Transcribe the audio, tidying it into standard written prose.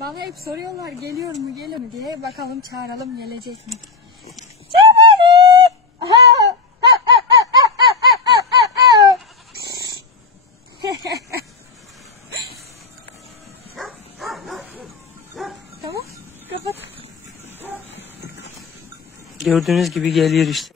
Bana hep soruyorlar geliyor mu geliyor mu diye, bakalım çağıralım gelecek mi? Tamam, kapat. Gördüğünüz gibi geliyor işte.